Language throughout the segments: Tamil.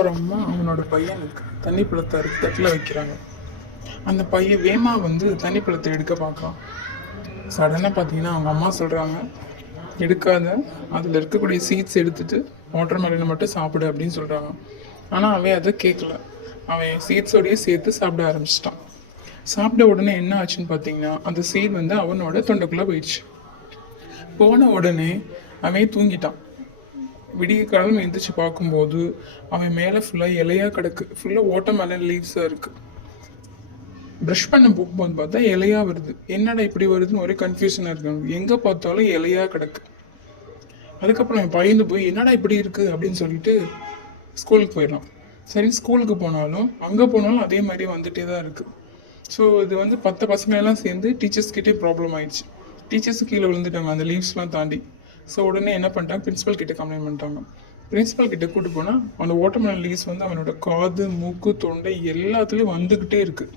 ஒரு அம்மா அவனோட பையனுக்கு தண்ணி பழத்தை அறுத்து தட்டில் வைக்கிறாங்க. அந்த பையன் வேமா வந்து தண்ணி பழத்தை எடுக்க பார்க்கலாம். சடனாக பார்த்தீங்கன்னா அவங்க அம்மா சொல்கிறாங்க, எடுக்காத, அதில் இருக்கக்கூடிய சீட்ஸ் எடுத்துட்டு வாட்டர் மெலனை மட்டும் சாப்பிடு அப்படின்னு சொல்கிறாங்க. ஆனால் அவன் அதை கேட்கல. அவன் சீட்ஸோடையே சேர்த்து சாப்பிட ஆரம்பிச்சிட்டான். சாப்பிட்ட உடனே என்ன ஆச்சுன்னு பார்த்தீங்கன்னா, அந்த சீட் வந்து அவனோட தொண்டைக்குள்ளே போயிடுச்சு. போன உடனே அவன் தூங்கிட்டான். விடிய காலம் எழுந்திரிச்சு பார்க்கும்போது அவன் மேலே ஃபுல்லாக இலையாக கிடக்கு. ஃபுல்லாக வாட்டர்மெலன் லீவ்ஸாக இருக்குது. ப்ரஷ் பண்ண போகும்போது பார்த்தா இலையாக வருது. என்னடா இப்படி வருதுன்னு ஒரே கன்ஃபியூஷனாக இருக்காங்க. எங்கே பார்த்தாலும் இலையாக கிடக்கு. அதுக்கப்புறம் அவன் பயந்து போய் என்னடா இப்படி இருக்குது அப்படின்னு சொல்லிட்டு ஸ்கூலுக்கு போயிடலாம். சரி, ஸ்கூலுக்கு போனாலும் அங்கே போனாலும் அதே மாதிரி வந்துட்டே தான் இருக்குது. ஸோ இது வந்து 10 பசங்களெல்லாம் சேர்ந்து டீச்சர்ஸ்கிட்டே ப்ராப்ளம் ஆயிடுச்சு. டீச்சர்ஸு கீழே விழுந்துட்டாங்க அந்த லீவ்ஸ்லாம் தாண்டி. ஸோ உடனே என்ன பண்ணிட்டாங்க, பிரின்ஸிபல் கிட்ட கம்ப்ளைண்ட் பண்ணிட்டாங்க. பிரின்ஸிபல் கிட்ட கூட்டு போனால் அந்த வாட்டர்மெலன் லீவ்ஸ் வந்து அவனோட காது, மூக்கு, தொண்டை எல்லாத்துலேயும் வந்துக்கிட்டே இருக்குது,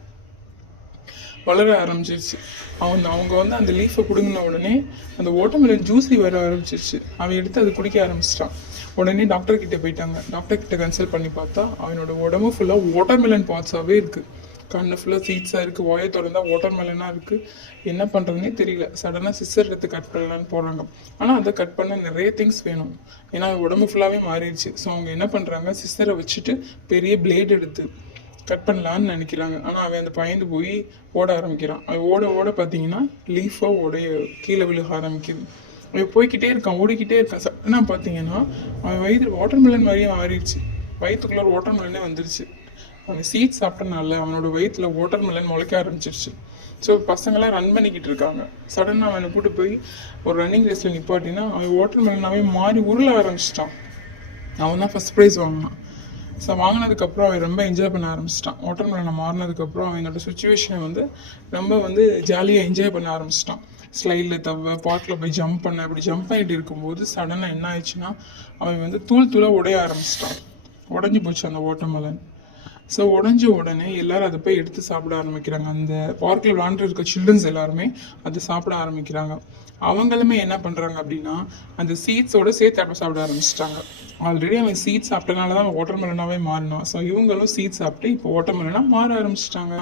வளர ஆரம்பிச்சிருச்சு. அவங்க வந்து அந்த லீஃபை பிடுங்கின உடனே அந்த வாட்டர்மெலன் ஜூஸி வர ஆரம்பிச்சிருச்சு. அவன் எடுத்து அதை குடிக்க ஆரம்பிச்சிட்டான். உடனே டாக்டர் கிட்டே போயிட்டாங்க. டாக்டர் கிட்ட கன்சல்ட் பண்ணி பார்த்தா அவனோட உடம்பு ஃபுல்லாக வாட்டர்மெலன் பார்ட்ஸாகவே இருக்குது. கண்ணு ஃபுல்லாக சீட்ஸாக இருக்குது, வாயை திறந்தா வாட்டர்மெலனாக இருக்குது. என்ன பண்ணுறதுனே தெரியல. சடனாக சிஸ்டர் எடுத்து கட் பண்ணலான்னு போகிறாங்க. ஆனால் அதை கட் பண்ண நிறைய திங்ஸ் வேணும், ஏன்னா உடம்பு ஃபுல்லாகவே மாறிடுச்சு. ஸோ அவங்க என்ன பண்ணுறாங்க, சிஸ்டரை வச்சுட்டு பெரிய பிளேட் எடுத்து கட் பண்ணலான்னு நினைக்கிறாங்க. ஆனால் அவன் அந்த பயந்து போய் ஓட ஆரம்பிக்கிறான். அவன் ஓட பார்த்தீங்கன்னா லீஃபாக கீழே விழுக ஆரம்பிக்குது. அவன் போய்கிட்டே இருக்கான், ஓடிக்கிட்டே இருக்கான். சடனாக பார்த்தீங்கன்னா அவன் வயிறு வாட்டர்மெலன் மாதிரியே மாறிடுச்சு. வயிற்றுக்குள்ளே வாட்டர்மெலனே வந்துருச்சு. அவன் சீட் சாப்பிட்டனால அவனோட வயிற்றுல வாட்டர்மெலன் முளைக்க ஆரம்பிச்சிருச்சு. ஸோ பசங்களாம் ரன் பண்ணிக்கிட்டு இருக்காங்க. சடனாக அவனை கூட்டு போய் ஒரு ரன்னிங் ரேஸில் நிப்பாட்டினா அவன் வாட்டர்மெலனாகவே மாறி உருள ஆரம்பிச்சிட்டான். அவன் தான் ஃபஸ்ட் ப்ரைஸ் வாங்கினான். ஸோ வாங்கினதுக்கப்புறம் அவன் ரொம்ப என்ஜாய் பண்ண ஆரம்பிச்சிட்டான். வாட்டர்மெலனை மாறினதுக்கப்புறம் அவனோட சுச்சுவேஷனை வந்து ரொம்ப ஜாலியாக என்ஜாய் பண்ண ஆரம்பிச்சிட்டான். ஸ்லைடில் தவ, பாட்டில் போய் ஜம்ப் பண்ண, அப்படி ஜம்ப் பண்ணிட்டு இருக்கும்போது சடனாக என்ன ஆயிடுச்சுன்னா அவன் தூளாக உடைய ஆரம்பிச்சிட்டான். உடஞ்சி போச்சு அந்த வாட்டர்மெலன். ஸோ உடஞ்ச உடனே எல்லாரும் அதை போய் எடுத்து சாப்பிட ஆரம்பிக்கிறாங்க. அந்த பார்க்கில் விளாண்டு இருக்க சில்ட்ரன்ஸ் எல்லாருமே அதை சாப்பிட ஆரம்பிக்கிறாங்க. அவங்களுமே என்ன பண்ணுறாங்க அப்படின்னா அந்த சீட்ஸோட சேர்த்து சாப்பிட ஆரம்பிச்சிட்டாங்க. ஆல்ரெடி அவன் சீட்ஸ் சாப்பிட்டனால தான் வாட்டர்மெலனாகவே மாறினான். ஸோ இவங்களும் சீட்ஸ் சாப்பிட்டு இப்போ வாட்டர்மெலனாக மாற ஆரம்பிச்சிட்டாங்க.